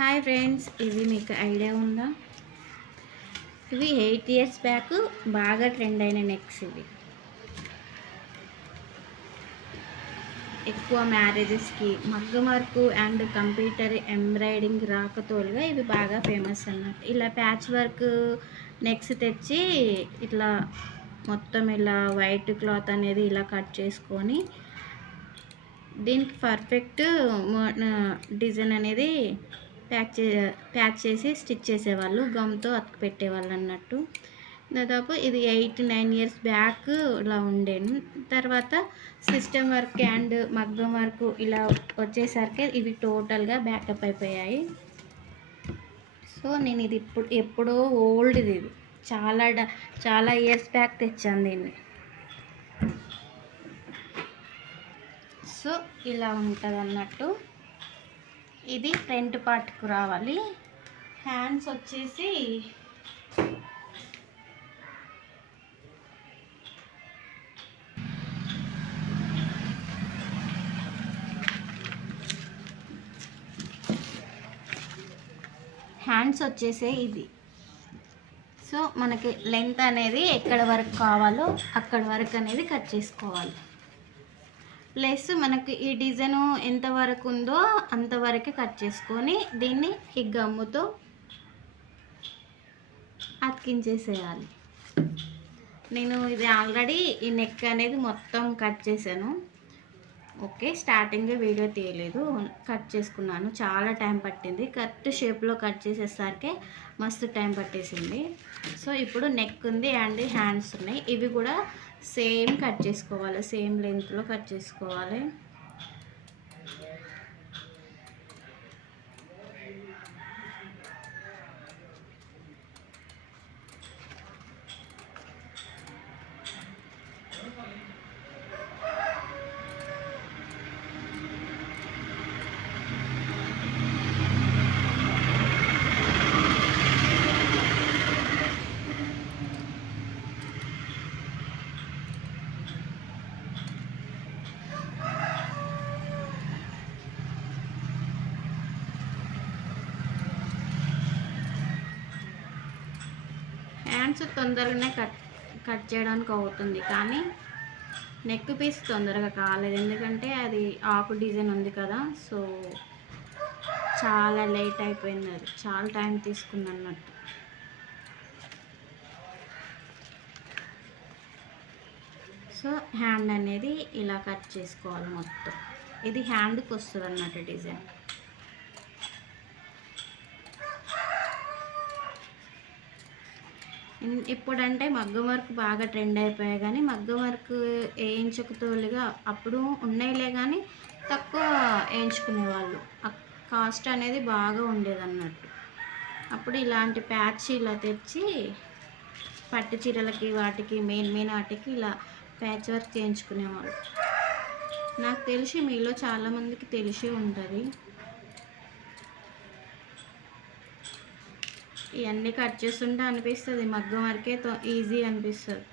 Hi friends ఇవి మీకు idea ఉందా? ఇవి ఎయిట్ ఇయర్స్ బ్యాక్ బాగా ట్రెండ్ అయిన నెక్స్ ఇవి. ఎక్కువ మ్యారేజెస్కి మగ్గం వర్క్ అండ్ కంప్యూటర్ ఎంబ్రాయిడింగ్ రాకతోలుగా ఇవి బాగా ఫేమస్ అన్నట్టు ఇలా ప్యాచ్ వర్క్ నెక్స్ తెచ్చి ఇట్లా మొత్తం ఇలా వైట్ క్లాత్ అనేది ఇలా కట్ చేసుకొని దీనికి పర్ఫెక్ట్ డిజైన్ అనేది ప్యాక్ చే ప్యాక్ చేసి స్టిచ్ చేసేవాళ్ళు గమ్తో అతుకు పెట్టేవాళ్ళు అన్నట్టు. దాదాపు ఇది ఎయిట్ నైన్ ఇయర్స్ బ్యాక్ ఇలా ఉండేను. తర్వాత సిస్టమ్ వర్క్ అండ్ మగ్గం వర్క్ ఇలా వచ్చేసరికి ఇవి టోటల్గా బ్యాకప్ అయిపోయాయి. సో నేను ఇది ఇప్పుడు ఎప్పుడో ఓల్డ్ది ఇది. చాలా డ- చాలా ఇయర్స్ బ్యాక్ తెచ్చాను దీన్ని. సో ఇలా ఉంటుంది అన్నట్టు ఇది ఫ్రంట్ పార్ట్కు రావాలి. హ్యాండ్స్ వచ్చేసి హ్యాండ్స్ వచ్చేసే ఇది. సో మనకి లెంత్ అనేది ఎక్కడ వరకు కావాలో అక్కడ వరకు అనేది కట్ చేసుకోవాలి. ప్లస్ మనకు ఈ డిజైన్ ఎంతవరకు ఉందో అంతవరకే కట్ చేసుకొని దీన్ని ఈ గమ్ముతో అతికించేసేయాలి. నేను ఇది ఆల్రెడీ ఈ నెక్ అనేది మొత్తం కట్ చేశాను. ఓకే స్టార్టింగ్ వీడియో తీయలేదు కట్ చేసుకున్నాను. చాలా టైం పట్టింది. కరెక్ట్ షేప్లో కట్ చేసేసరికి మస్తు టైం పట్టేసింది. సో ఇప్పుడు నెక్ ఉంది అండ్ హ్యాండ్స్ ఉన్నాయి. ఇవి కూడా సేమ్ కట్ చేసుకోవాలి సేమ్ లెంత్లో కట్ చేసుకోవాలి. హ్యాండ్స్ తొందరగానే కట్ కట్ చేయడానికి అవుతుంది. కానీ నెక్ పీస్ తొందరగా కాలేదు. ఎందుకంటే అది ఆకు డిజైన్ ఉంది కదా సో చాలా లేట్ అయిపోయింది అది. చాలా టైం తీసుకుంది అన్నట్టు. సో హ్యాండ్ అనేది ఇలా కట్ చేసుకోవాలి మొత్తం. ఇది హ్యాండ్కి వస్తుంది అన్నట్టు డిజైన్ ఇప్పుడంటే మగ్గం వర్క్ బాగా ట్రెండ్ అయిపోయాయి కానీ మగ్గం వర్క్ వేయించక తోలుగా అప్పుడు ఉన్నాయిలే కానీ తక్కువ వేయించుకునేవాళ్ళు. కాస్ట్ అనేది బాగా ఉండేది అన్నట్టు అప్పుడు ఇలాంటి ప్యాచ్ ఇలా తెచ్చి పట్టు చీరలకి వాటికి మెయిన్ మెయిన్ వాటికి ఇలా ప్యాచ్ వర్క్ చేయించుకునేవాళ్ళు. నాకు తెలిసి మీలో చాలామందికి తెలిసి ఉంటుంది. ఇవన్నీ కట్ చేస్తుంటే అనిపిస్తుంది. మగ్గం వరకే ఈజీ అనిపిస్తుంది.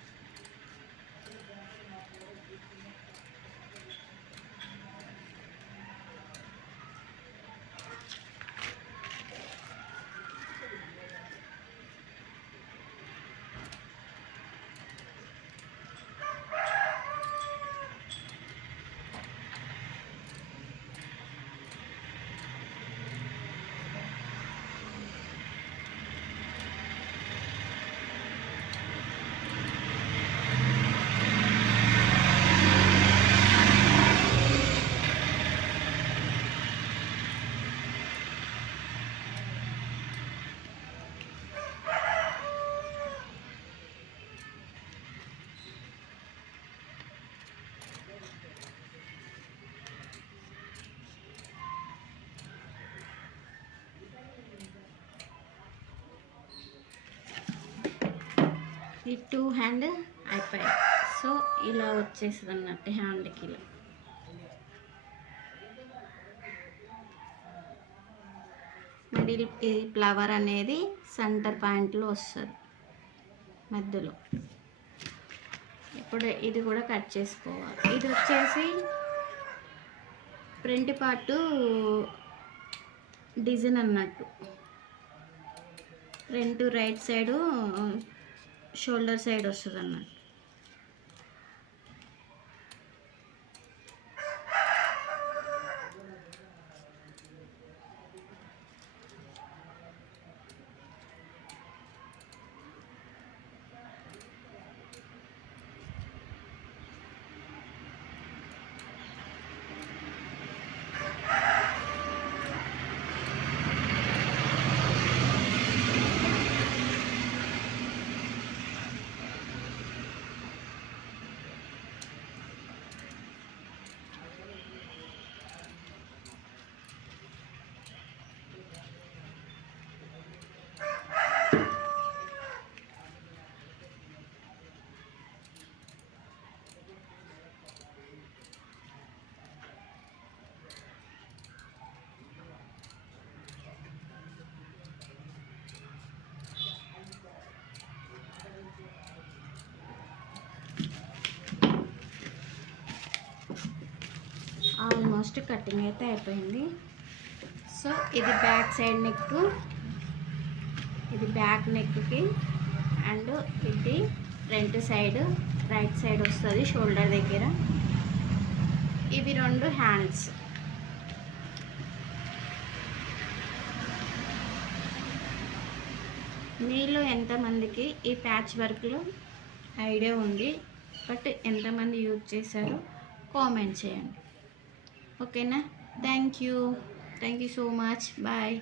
ఈ టూ హ్యాండ్ అయిపోయాయి సో ఇలా వచ్చేస్తుంది అన్నట్టు హ్యాండ్కి ఇలా మిడిల్ ఈ ఫ్లవర్ అనేది సెంటర్ పాయింట్లో వస్తుంది. మధ్యలో. ఇప్పుడు ఇది కూడా కట్ చేసుకోవాలి. ఇది వచ్చేసి ఫ్రంట్ పార్ట్ డిజైన్ అన్నట్టు. Front right side shoulder side వస్తుంది అన్నమాట ఆల్మోస్ట్ కటింగ్ అయితే అయిపోయింది. సో ఇది బ్యాక్ సైడ్ నెక్ ఇది బ్యాక్ నెక్కి అండ్ ఇది ఫ్రంట్ సైడ్ రైట్ సైడ్ వస్తుంది షోల్డర్ దగ్గర. ఇవి రెండు హ్యాండ్స్. మీలో ఎంతమందికి ఈ ప్యాచ్ వర్క్లో ఐడియా ఉంది? బట్ ఎంతమంది యూజ్ చేశారో కామెంట్ చేయండి. ಓಕೆನಾ thank you thank you so much bye